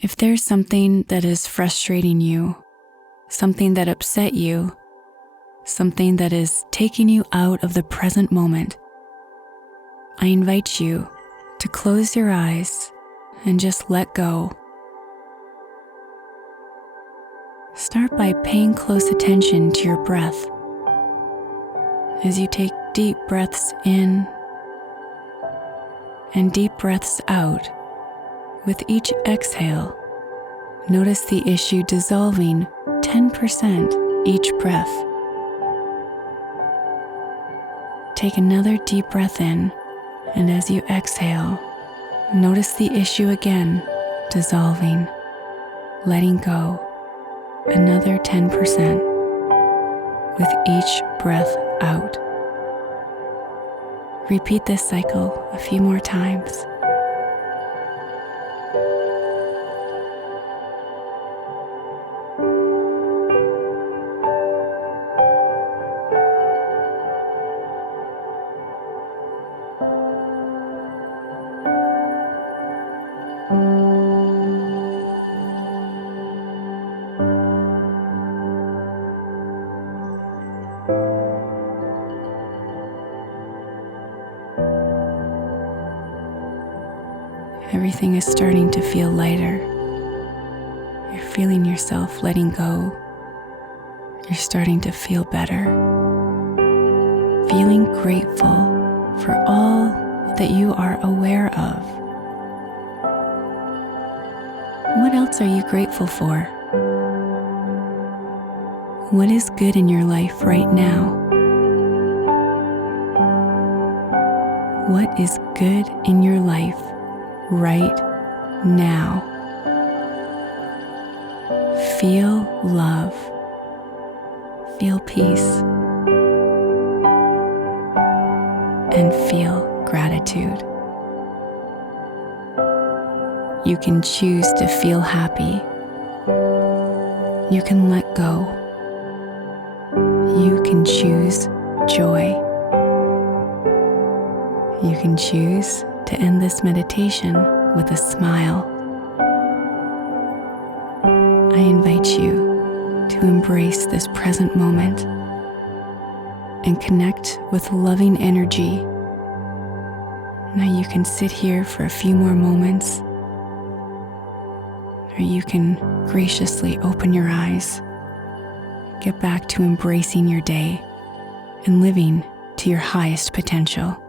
If there's something that is frustrating you, something that upset you, something that is taking you out of the present moment, I invite you to close your eyes and just let go. Start by paying close attention to your breath. As you take deep breaths in and deep breaths out, with each exhale, notice the issue dissolving 10% each breath. Take another deep breath in, and as you exhale, notice the issue again dissolving, letting go another 10% with each breath out. Repeat this cycle a few more times. Everything is starting to feel lighter. You're feeling yourself letting go. You're starting to feel better. Feeling grateful for all that you are aware of. What else are you grateful for? What is good in your life right now? What is good in your life right now? Feel love. Feel peace. And feel gratitude. You can choose to feel happy. You can let go. You can choose joy. You can choose to end this meditation with a smile. I invite you to embrace this present moment and connect with loving energy. Now you can sit here for a few more moments, or you can graciously open your eyes, get back to embracing your day and living to your highest potential.